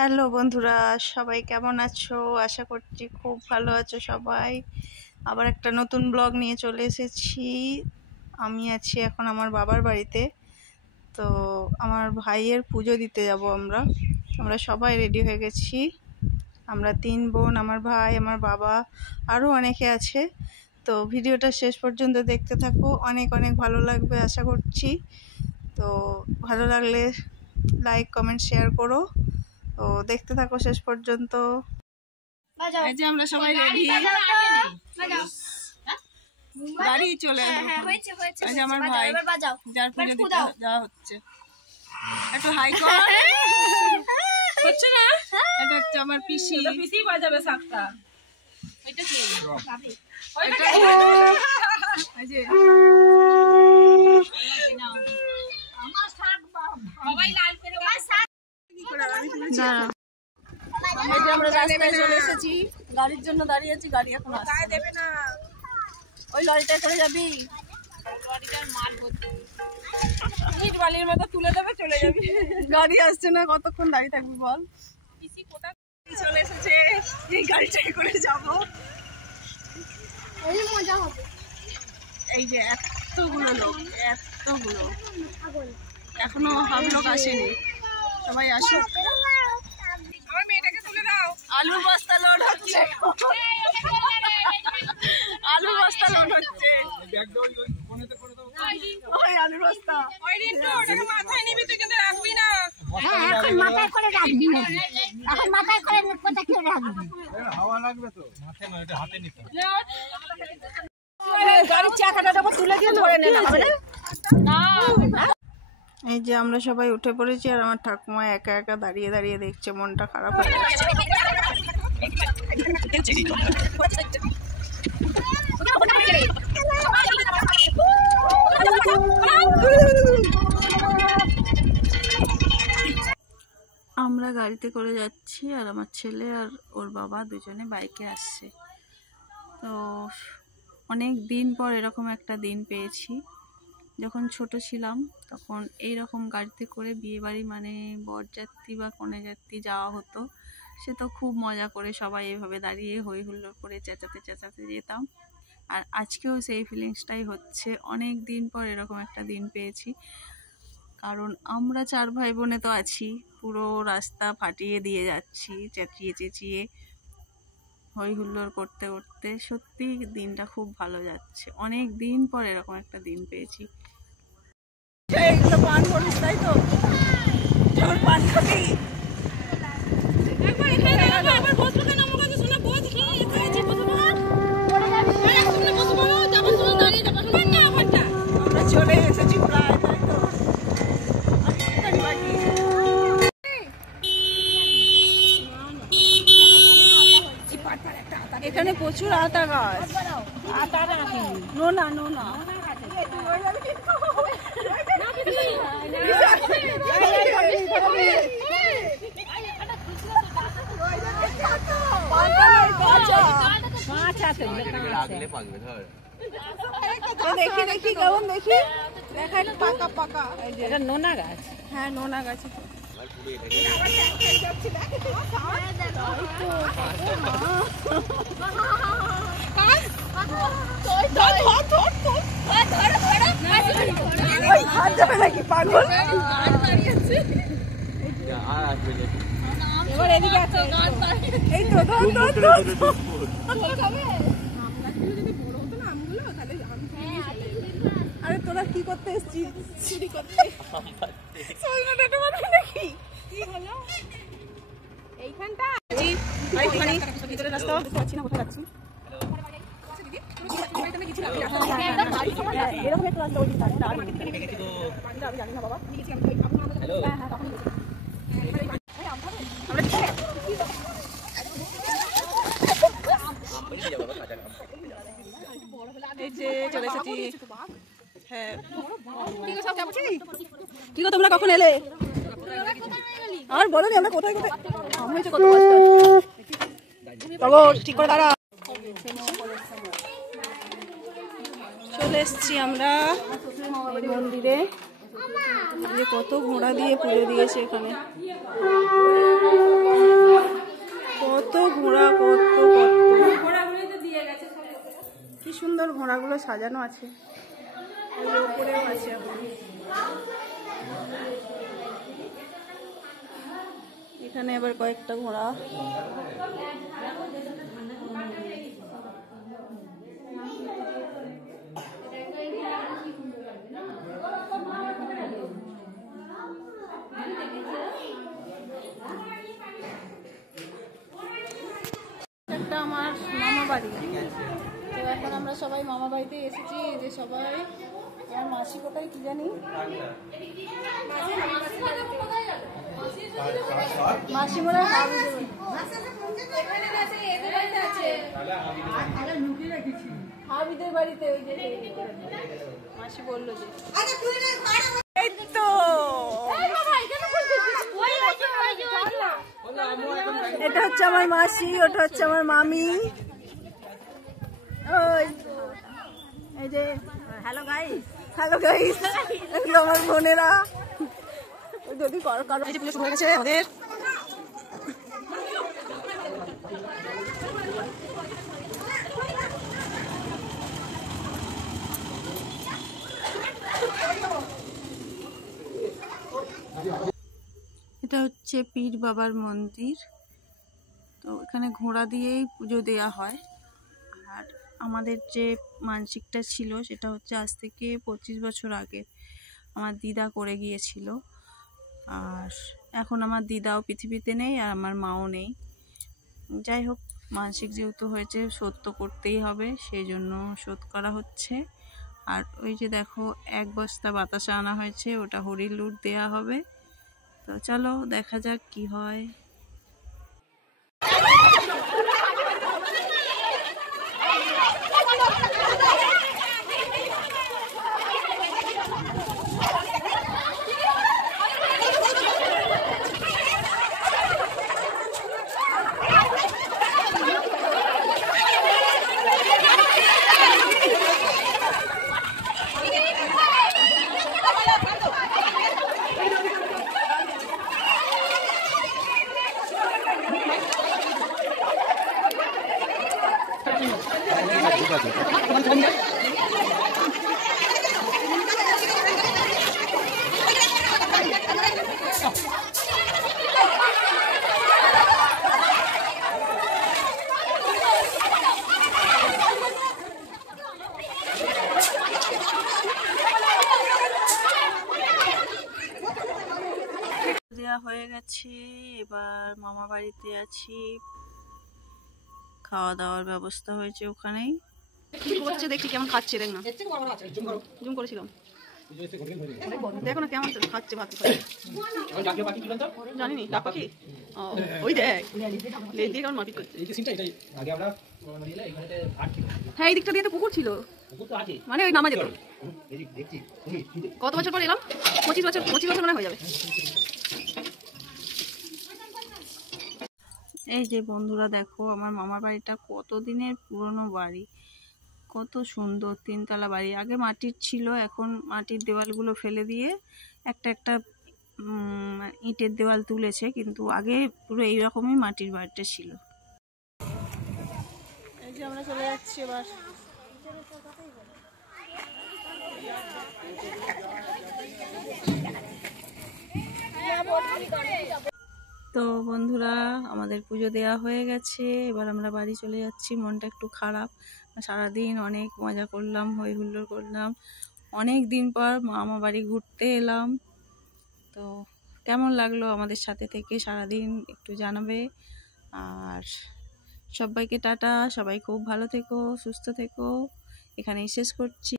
Hello বন্ধুরা, সবাই কেমন আছো? আশা করছি খুব ভালো আছো সবাই। আবার একটা নতুন ব্লগ নিয়ে চলে এসেছি। আমি আছি এখন আমার বাবার বাড়িতে। তো আমার ভাইয়ের পুজো দিতে যাব আমরা সবাই রেডি হয়ে গেছি। আমরা 3 বোন, আমার ভাই, আমার বাবা, আরও অনেকে আছে। তো ভিডিওটা শেষ পর্যন্ত দেখতে থাকো, অনেক অনেক ভালো লাগবে আশা করছি। তো ভালো লাগলে লাইক, কমেন্ট, শেয়ার করো। তো দেখতে থাকো শেষ পর্যন্ত। এই যে আমরা সবাই রেডি, গাড়ি চলে এই যে আমার ভাই যার পুজো দিতে যাওয়া হচ্ছে। একটু হাই কর হচ্ছে না, এটা হচ্ছে আমার পিসি। পিসি বাজাবে সাকটা। এটা কি ওইটা এই যে আমার সাক সবাই লাল করে আমরা রাস্তায় চলে এসেছি, গাড়ির জন্য দাঁড়িয়ে আছি। গাড়ি এখন দেবে না, ওই লরিটায় করে যাবি, লরিটার মাল ভর্তি ইট বালির মতো তুলে দেবে, চলে যাবি। গাড়ি আসছে না, কতক্ষণ দাঁড়িয়ে থাকবি বল। পিসি কোথা চলে এসেছে, এই গাড়িটায় করে যাবো, এই মজা হবে। এই যে এতগুলো লোক, এতগুলো, এখনো সব লোক আসেনি, সবাই আসুক। আমার মেয়েটাকে তুলে দাও। আলুর বস্তা লোড হচ্ছে, আলুর বস্তা লোড হচ্ছে। ওই আলুর বস্তা, ওই রিন্টু ওটাকে মাথায় নিবি, তুই কিন্তু রাখবি না। হ্যাঁ এখন মাথায় করে রাখবি, এখন মাথায় করে কোথা করে রাখবি, হাওয়া লাগবে তো। মাথায় না, এটা হাতে নিতে হবে। গাড়ির চাকাটা যখন তুলে দিয়ে ধরে নেবে না। এই যে আমরা সবাই উঠে পড়েছি, আর আমার ঠাকুমা একা একা দাঁড়িয়ে দাঁড়িয়ে দেখছে, মনটা খারাপ হয়ে যাচ্ছে। আমরা গাড়িতে করে যাচ্ছি, আর আমার ছেলে আর ওর বাবা দুজনে বাইকে আসছে। তো অনেক দিন পর এরকম একটা দিন পেয়েছি। যখন ছোট ছিলাম তখন এই রকম গাড়িতে করে বিয়েবাড়ি মানে বরযাত্রী বা কনেযাত্রী যাওয়া হতো। সে তো খুব মজা করে সবাই এভাবে দাঁড়িয়ে হই হুল্লোড় করে চেঁচাতে চেঁচাতে যেতাম। আর আজকেও সেই ফিলিংসটাই হচ্ছে, অনেক দিন পর এরকম একটা দিন পেয়েছি। কারণ আমরা 4 ভাই বোনে তো আছি, পুরো রাস্তা ফাটিয়ে দিয়ে যাচ্ছি চেঁচিয়ে চেঁচিয়ে, হই হুল্লোড় করতে করতে। সত্যি দিনটা খুব ভালো যাচ্ছে, অনেক দিন পর এরকম একটা দিন পেয়েছি। এইগুলো পান করিস তাই তো, যখন পান খাবি চলে এসেছি প্রায়, তাই তো। এখানে প্রচুর আতা গাছ, নোনা নোনা। দেখি দেখি কেমন, দেখি দেখাই পাকা পাকা। এটা নোনা গাছ, হ্যাঁ নোনা গাছ। নাকি পাগল, এবার এদিকে আছে, এই তো আরে তোরা কি করতে এসছিস? চুরি করতে। নাকি কি হলো এইখানটা? ভিতরে রাস্তা বুঝতে পারছি না কোথায় যাচ্ছি। এরকম একটা রাস্তা ওই আমি জানি না বাবা। এই যে চলে এসেছি। হ্যাঁ কি গো, তোমরা কখন এলে? আর বলো নি আমরা কোথায় কোথায় হয়েছে, কত ঠিক করে দাঁড়া। চলে এসছি আমরা মন্দিরে, কত ঘোড়া দিয়ে পুজো দিয়েছে এখানে। সাজানো আছে, ওই উপরেও আছে এখন। এখানে আবার কয়েকটা ঘোড়া। একটা আমার মামা বাড়ি। তো এখন আমরা সবাই মামা বাড়িতে এসেছি। এই যে সবাই, আমার মাসি কোথায় কি জানি, মাসি মনে হয় হাবিদের বাড়িতে। ওই যে মাসি বললো যে এই তো এটা হচ্ছে আমার মাসি, ওটা হচ্ছে আমার মামি। ওই এই যে হ্যালো গাইস, হ্যালো গাইস, এগুলো আমার বোনেরা। যদি কারো এই যে পুজো শুরু হয়ে গেছে আমাদের। এটা হচ্ছে পীর বাবার মন্দির। তো এখানে ঘোড়া দিয়েই পুজো দেওয়া হয়। আর আমাদের যে মানসিকটা ছিল সেটা হচ্ছে আজ থেকে 25 বছর আগে আমার দিদা করে গিয়েছিল। আর এখন আমার দিদাও পৃথিবীতে নেই আর আমার মাও নেই। যাই হোক, মানসিক যেহেতু হয়েছে শোধ তো করতেই হবে, সেই জন্য শোধ করা হচ্ছে। আর ওই যে দেখো 1 বস্তা বাতাসা আনা হয়েছে, ওটা হরির লুট দেওয়া হবে। তো চলো দেখা যাক কি হয়। হয়ে গেছে, এবার মামা বাড়িতে আছি। খাওয়া দাওয়ার ব্যবস্থা হয়েছে ওখানেই। কি করছে দেখি, কেমন খাচ্ছে দেখ না, জুম করেছিলাম, দেখো না কেমন খাচ্ছে ভাত। জানিনি ডাক পাখি, ওই দেখ লেজ দিয়ে কেমন মাটি করছে। হ্যাঁ, এই দিকটা দিয়ে তো পুকুর ছিল, মানে ওই নামা যেত। কত বছর পর এলাম? 25 বছর মানে হয়ে যাবে। এই যে বন্ধুরা দেখো, আমার মামার বাড়িটা কত দিনের পুরনো বাড়ি, কত সুন্দর 3 তলা বাড়ি। আগে মাটির ছিল, এখন মাটির দেওয়ালগুলো ফেলে দিয়ে একটা ইটের দেওয়াল তুলেছে, কিন্তু আগে পুরো এইরকমই মাটির বাড়িটা ছিল। এই যে আমরা চলে যাচ্ছি এবার। তো বন্ধুরা, আমাদের পুজো দেওয়া হয়ে গেছে, এবার আমরা বাড়ি চলে যাচ্ছি। মনটা একটু খারাপ, সারাদিন অনেক মজা করলাম, হই হুল্লোড় করলাম, অনেক দিন পর মামা বাড়ি ঘুরতে এলাম। তো কেমন লাগলো আমাদের সাথে থেকে সারাদিন একটু জানাবে। আর সবাইকে টাটা, সবাই খুব ভালো থেকো, সুস্থ থেকো, এখানেই শেষ করছি।